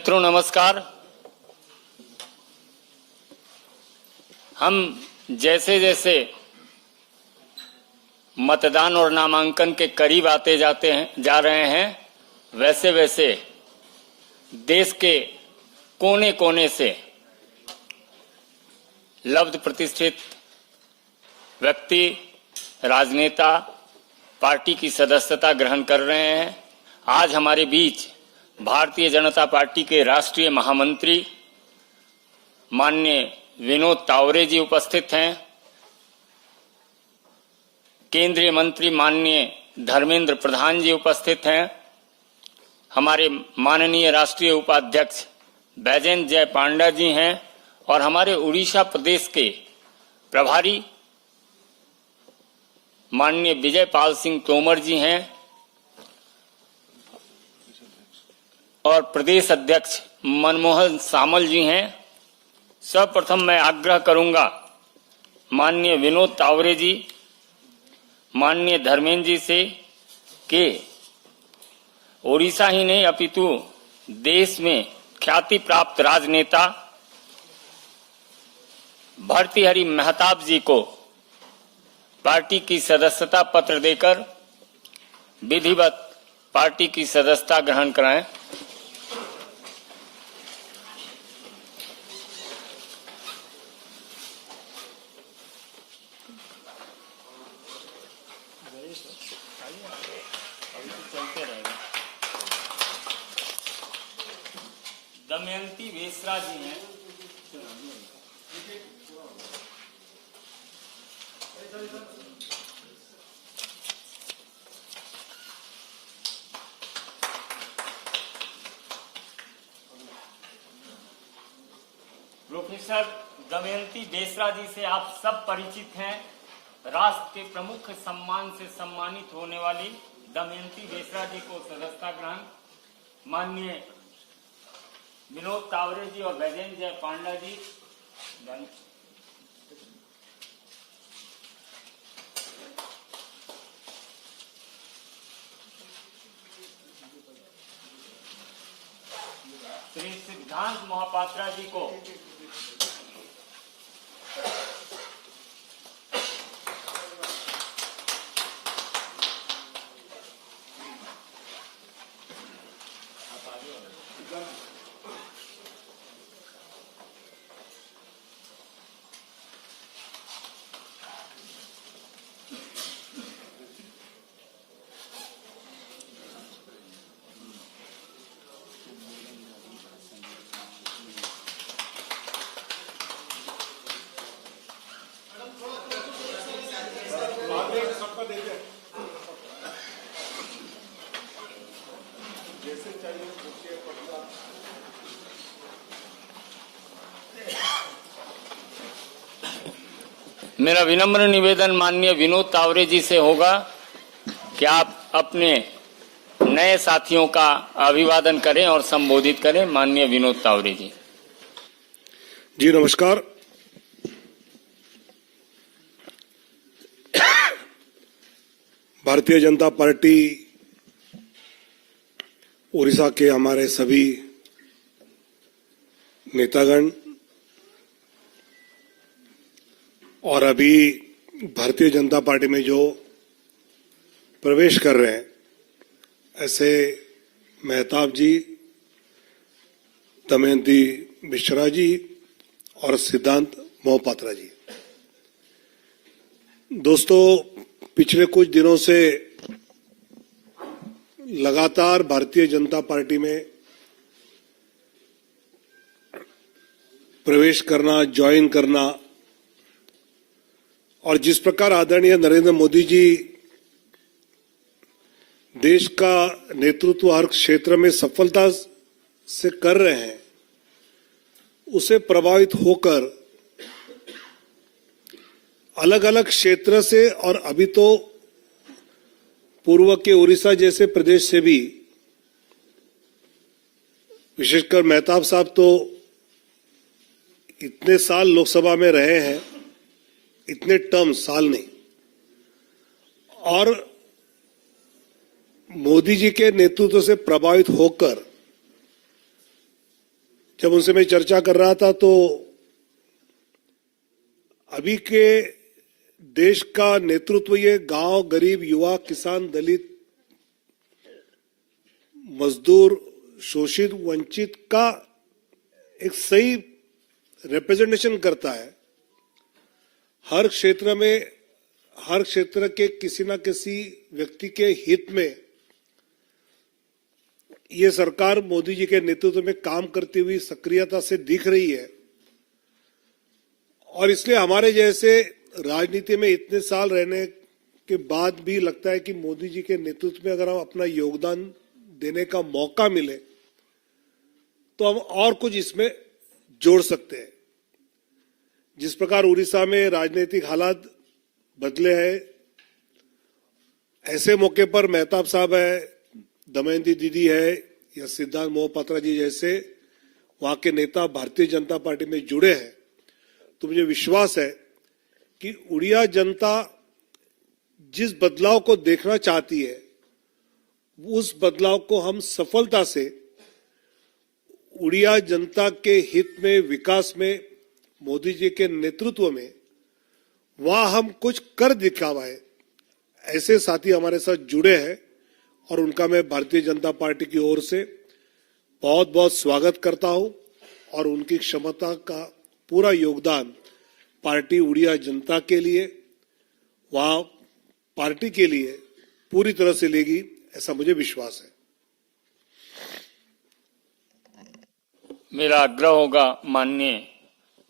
मित्रों नमस्कार। हम जैसे जैसे मतदान और नामांकन के करीब आते जा रहे हैं, वैसे वैसे देश के कोने कोने से लब्ध प्रतिष्ठित व्यक्ति, राजनेता पार्टी की सदस्यता ग्रहण कर रहे हैं। आज हमारे बीच भारतीय जनता पार्टी के राष्ट्रीय महामंत्री माननीय विनोद तावरे जी उपस्थित हैं। केंद्रीय मंत्री माननीय धर्मेंद्र प्रधान जी उपस्थित हैं। हमारे माननीय राष्ट्रीय उपाध्यक्ष बैजयंत जय पांडा जी हैं और हमारे उड़ीसा प्रदेश के प्रभारी माननीय विजय पाल सिंह तोमर जी हैं और प्रदेश अध्यक्ष मनमोहन सामल जी हैं। सर्वप्रथम मैं आग्रह करूंगा माननीय विनोद तावरे जी, माननीय धर्मेंद्र जी से कि ओडिशा ही नहीं अपितु देश में ख्याति प्राप्त राजनेता भर्तृहरि महताब जी को पार्टी की सदस्यता पत्र देकर विधिवत पार्टी की सदस्यता ग्रहण कराएं। दमयंती वेसरा जी हैं। प्रोफेसर दमयंती वेसरा जी से आप सब परिचित हैं। राष्ट्र के प्रमुख सम्मान से सम्मानित होने वाली दमयंती वेसरा जी को सदस्यता ग्रहण माननीय विनोद तावरे जी और बैजयंत जय पांडा जी। श्री सिद्धांत महापात्रा जी को मेरा विनम्र निवेदन माननीय विनोद तावरे जी से होगा कि आप अपने नए साथियों का अभिवादन करें और संबोधित करें। माननीय विनोद तावरे जी। जी नमस्कार। भारतीय जनता पार्टी उड़ीसा के हमारे सभी नेतागण और अभी भारतीय जनता पार्टी में जो प्रवेश कर रहे हैं, ऐसे महताब जी, दमयंती वेसरा जी और सिद्धांत मोहपात्रा जी। दोस्तों, पिछले कुछ दिनों से लगातार भारतीय जनता पार्टी में प्रवेश करना, ज्वाइन करना और जिस प्रकार आदरणीय नरेंद्र मोदी जी देश का नेतृत्व हर क्षेत्र में सफलता से कर रहे हैं, उसे प्रभावित होकर अलग अलग क्षेत्र से और अभी तो पूर्व के उड़ीसा जैसे प्रदेश से भी, विशेषकर महताब साहब तो इतने साल लोकसभा में रहे हैं, इतने टर्म साल नहीं, और मोदी जी के नेतृत्व से प्रभावित होकर जब उनसे मैं चर्चा कर रहा था तो अभी के देश का नेतृत्व ये गांव, गरीब, युवा, किसान, दलित, मजदूर, शोषित, वंचित का एक सही रिप्रेजेंटेशन करता है। हर क्षेत्र में, हर क्षेत्र के किसी न किसी व्यक्ति के हित में ये सरकार मोदी जी के नेतृत्व में काम करती हुई सक्रियता से दिख रही है। और इसलिए हमारे जैसे राजनीति में इतने साल रहने के बाद भी लगता है कि मोदी जी के नेतृत्व में अगर हम अपना योगदान देने का मौका मिले तो हम और कुछ इसमें जोड़ सकते हैं। जिस प्रकार उड़ीसा में राजनीतिक हालात बदले हैं, ऐसे मौके पर मेहताब साहब है, दमयंती दीदी है या सिद्धांत मोहपात्रा जी जैसे वहां के नेता भारतीय जनता पार्टी में जुड़े हैं, तो मुझे विश्वास है कि उड़िया जनता जिस बदलाव को देखना चाहती है उस बदलाव को हम सफलता से उड़िया जनता के हित में, विकास में, मोदी जी के नेतृत्व में वहां हम कुछ कर दिखावा है। ऐसे साथी हमारे साथ जुड़े हैं और उनका मैं भारतीय जनता पार्टी की ओर से बहुत बहुत स्वागत करता हूं और उनकी क्षमता का पूरा योगदान पार्टी उड़िया जनता के लिए, वहां पार्टी के लिए पूरी तरह से लेगी, ऐसा मुझे विश्वास है। मेरा आग्रह होगा माननीय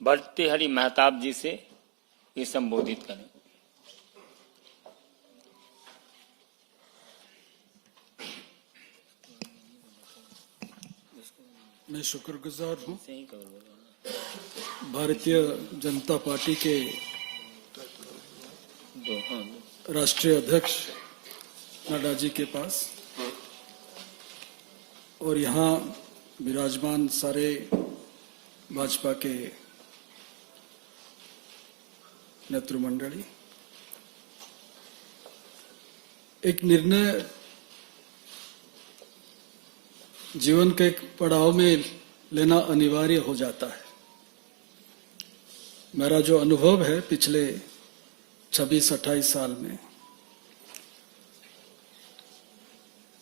भर्तृहरि मेहताब जी से ये संबोधित करें। मैं शुक्रगुजार हूँ भारतीय जनता पार्टी के राष्ट्रीय अध्यक्ष नड्डा जी के पास और यहाँ विराजमान सारे भाजपा के नेतृमंडली। एक निर्णय जीवन के एक पड़ाव में लेना अनिवार्य हो जाता है। मेरा जो अनुभव है पिछले 26-28 साल में,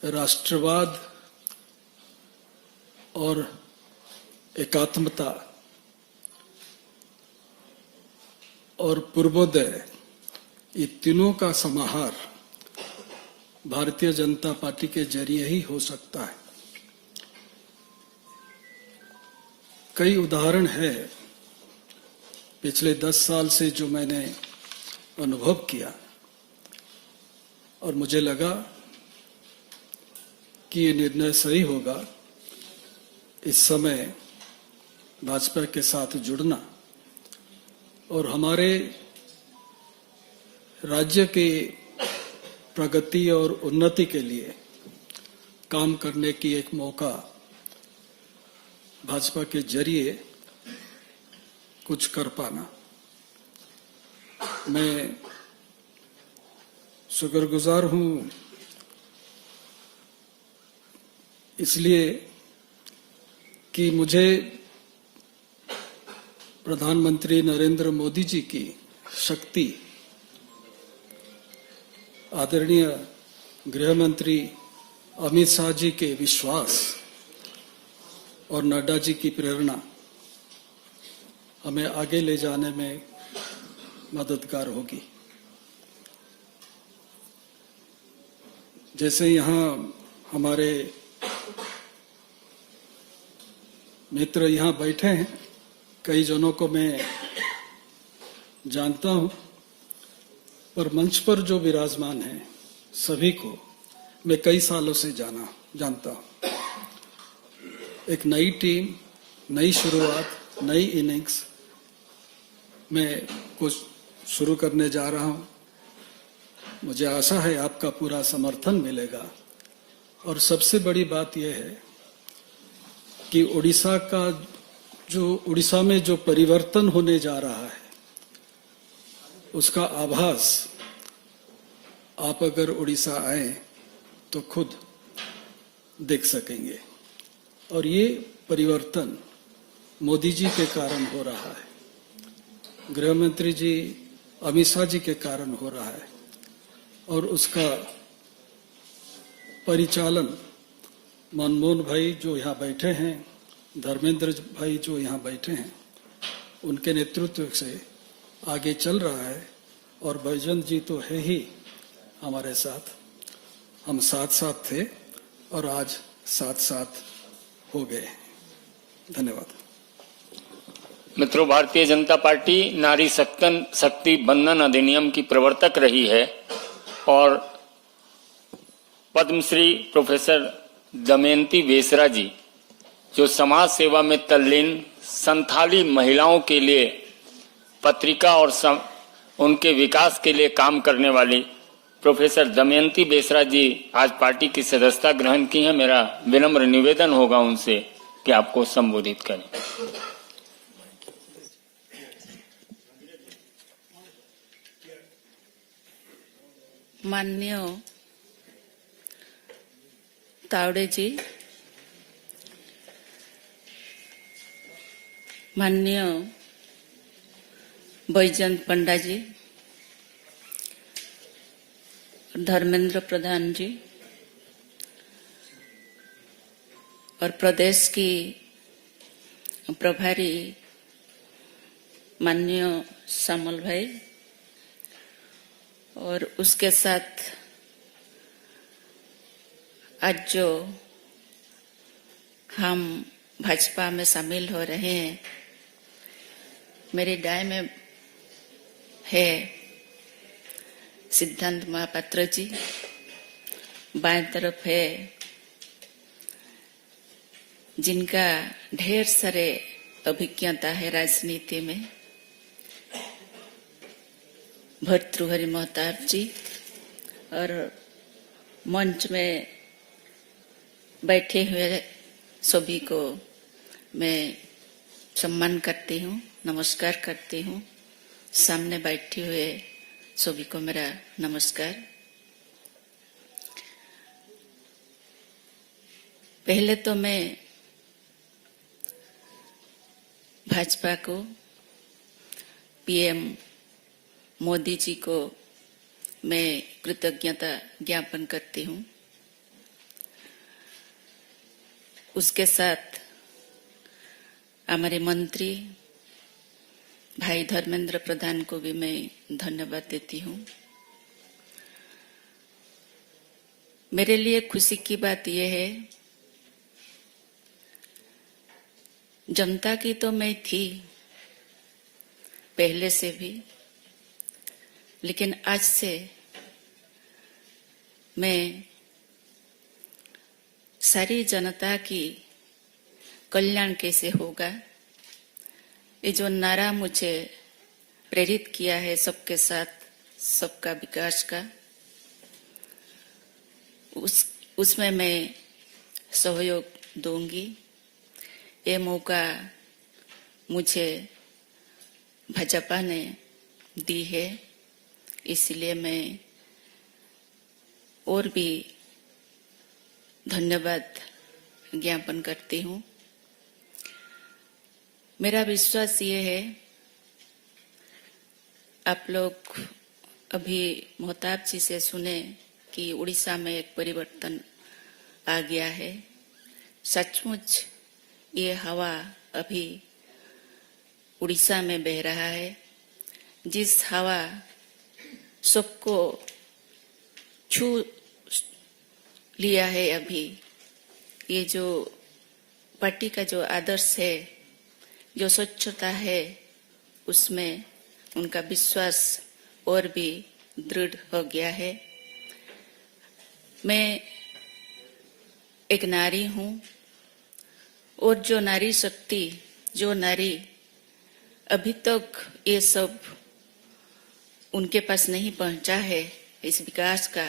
राष्ट्रवाद और एकात्मता और पूर्वोदय, ये तीनों का समाहार भारतीय जनता पार्टी के जरिए ही हो सकता है। कई उदाहरण है पिछले 10 साल से जो मैंने अनुभव किया और मुझे लगा कि ये निर्णय सही होगा इस समय भाजपा के साथ जुड़ना और हमारे राज्य के प्रगति और उन्नति के लिए काम करने की एक मौका भाजपा के जरिए कुछ कर पाना। मैं शुक्रगुजार हूँ इसलिए कि मुझे प्रधानमंत्री नरेंद्र मोदी जी की शक्ति, आदरणीय गृह मंत्री अमित शाह जी के विश्वास और नड्डा जी की प्रेरणा हमें आगे ले जाने में मददगार होगी। जैसे यहाँ हमारे मित्र यहाँ बैठे हैं, कई जनों को मैं जानता हूँ, पर मंच पर जो विराजमान हैं सभी को मैं कई सालों से जानता हूँ। एक नई टीम, नई शुरुआत, नई इनिंग्स में कुछ शुरू करने जा रहा हूँ। मुझे आशा है आपका पूरा समर्थन मिलेगा और सबसे बड़ी बात यह है कि उड़ीसा में जो परिवर्तन होने जा रहा है उसका आभास आप अगर उड़ीसा आए तो खुद देख सकेंगे। और ये परिवर्तन मोदी जी के कारण हो रहा है, गृह मंत्री जी अमित शाह जी के कारण हो रहा है और उसका परिचालन मनमोहन भाई जो यहाँ बैठे हैं, धर्मेंद्र भाई जो यहाँ बैठे हैं, उनके नेतृत्व से आगे चल रहा है। और बैजंत जी तो है ही हमारे साथ, हम साथ साथ थे और आज साथ साथ हो गए। धन्यवाद। मित्रों, भारतीय जनता पार्टी नारी शक्ति बंधन अधिनियम की प्रवर्तक रही है और पद्मश्री प्रोफेसर दमयंती बेसरा जी जो समाज सेवा में तल्लीन संथाली महिलाओं के लिए पत्रिका और उनके विकास के लिए काम करने वाली प्रोफेसर दमयंती बेसरा जी आज पार्टी की सदस्यता ग्रहण की है। मेरा विनम्र निवेदन होगा उनसे कि आपको संबोधित करें। माननीय तावड़े जी, माननीय बैजंत पंडा जी, धर्मेंद्र प्रधान जी और प्रदेश की प्रभारी माननीय श्यामल भाई और उसके साथ आज जो हम भाजपा में शामिल हो रहे हैं, मेरे दाएं में है सिद्धांत महापात्र जी, बाएं तरफ है जिनका ढेर सारे अभिज्ञता है राजनीति में, भर्तृहरि महताब जी, और मंच में बैठे हुए सभी को मैं सम्मान करती हूँ, नमस्कार करती हूँ। सामने बैठे हुए सभी को मेरा नमस्कार। पहले तो मैं भाजपा को, पीएम मोदी जी को मैं कृतज्ञता ज्ञापन करती हूँ। उसके साथ हमारे मंत्री भाई धर्मेंद्र प्रधान को भी मैं धन्यवाद देती हूँ। मेरे लिए खुशी की बात यह है, जनता की तो मैं थी पहले से भी, लेकिन आज से मैं सारी जनता की कल्याण कैसे होगा, ये जो नारा मुझे प्रेरित किया है सबके साथ सबका विकास का, उसमें मैं सहयोग दूंगी। ये मौका मुझे भाजपा ने दी है, इसलिए मैं और भी धन्यवाद ज्ञापन करती हूँ। मेरा विश्वास ये है, आप लोग अभी महताब जी से सुने कि उड़ीसा में एक परिवर्तन आ गया है। सचमुच ये हवा अभी उड़ीसा में बह रहा है, जिस हवा सबको छू लिया है। अभी ये जो पार्टी का जो आदर्श है, जो स्वच्छता है, उसमें उनका विश्वास और भी दृढ़ हो गया है। मैं एक नारी हूँ और जो नारी शक्ति, जो नारी अभी तक ये सब उनके पास नहीं पहुंचा है, इस विकास का,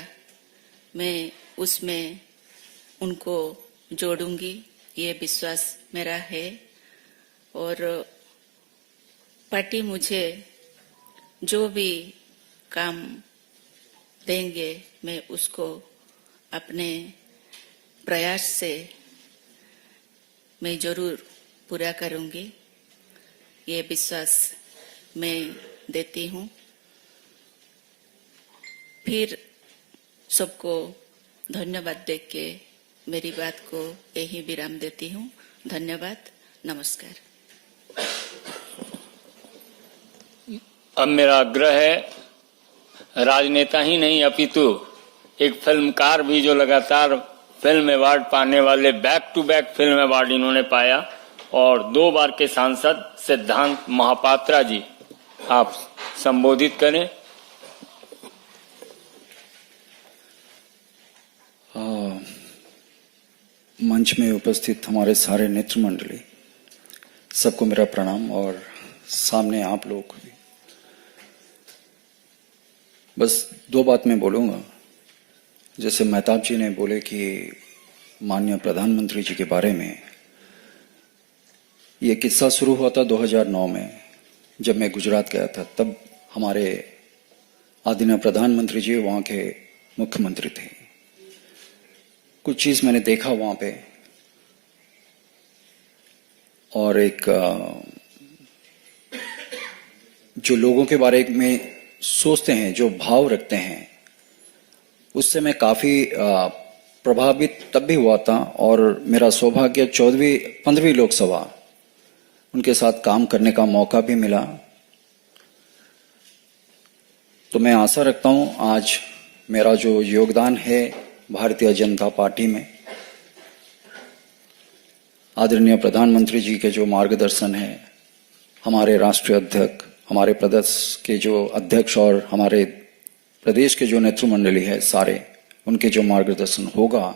मैं उसमें उनको जोड़ूंगी, ये विश्वास मेरा है। और पार्टी मुझे जो भी काम देंगे मैं उसको अपने प्रयास से मैं जरूर पूरा करूंगी। ये विश्वास मैं देती हूँ। फिर सबको धन्यवाद देके मेरी बात को यही विराम देती हूँ। धन्यवाद, नमस्कार। अब मेरा आग्रह है, राजनेता ही नहीं अपितु एक फिल्मकार भी, जो लगातार फिल्म अवार्ड पाने वाले, back to back film award इन्होंने पाया, और 2 बार के सांसद सिद्धांत महापात्रा जी, आप संबोधित करें। मंच में उपस्थित हमारे सारे नेतृ मंडली, सबको मेरा प्रणाम, और सामने आप लोग को भी। बस 2 बात मैं बोलूंगा। जैसे मेहताब जी ने बोले कि माननीय प्रधानमंत्री जी के बारे में, ये किस्सा शुरू हुआ था 2009 में, जब मैं गुजरात गया था। तब हमारे आदरणीय प्रधानमंत्री जी वहाँ के मुख्यमंत्री थे। कुछ चीज मैंने देखा वहाँ पे, और एक जो लोगों के बारे में सोचते हैं, जो भाव रखते हैं, उससे मैं काफी प्रभावित तब भी हुआ था। और मेरा सौभाग्य 15वीं लोकसभा उनके साथ काम करने का मौका भी मिला। तो मैं आशा रखता हूं आज मेरा जो योगदान है भारतीय जनता पार्टी में, आदरणीय प्रधानमंत्री जी के जो मार्गदर्शन है, हमारे राष्ट्रीय अध्यक्ष, हमारे प्रदेश के जो अध्यक्ष और हमारे प्रदेश के जो नेतृ मंडली है सारे, उनके जो मार्गदर्शन होगा,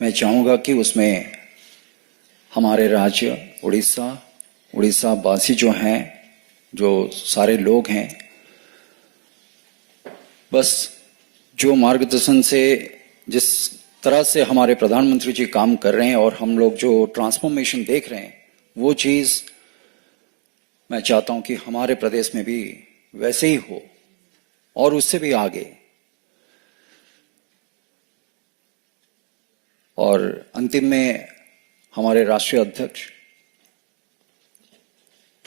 मैं चाहूंगा कि उसमें हमारे राज्य उड़ीसा वासी जो हैं, जो सारे लोग हैं, बस जो मार्गदर्शन से, जिस तरह से हमारे प्रधानमंत्री जी काम कर रहे हैं और हम लोग जो ट्रांसफॉर्मेशन देख रहे हैं, वो चीज मैं चाहता हूं कि हमारे प्रदेश में भी वैसे ही हो और उससे भी आगे। और अंतिम में हमारे राष्ट्रीय अध्यक्ष,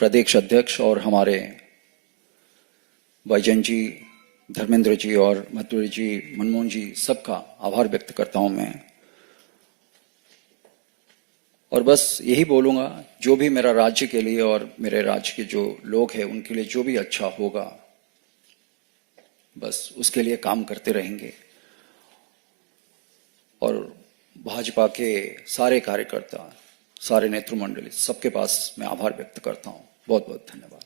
प्रदेश अध्यक्ष और हमारे भाईजान जी, धर्मेंद्र जी और मथुरी जी, मनमोहन जी, सबका आभार व्यक्त करता हूं मैं। और बस यही बोलूंगा, जो भी मेरा राज्य के लिए और मेरे राज्य के जो लोग हैं उनके लिए जो भी अच्छा होगा, बस उसके लिए काम करते रहेंगे। और भाजपा के सारे कार्यकर्ता, सारे नेतृ मंडली, सबके पास मैं आभार व्यक्त करता हूं। बहुत बहुत धन्यवाद।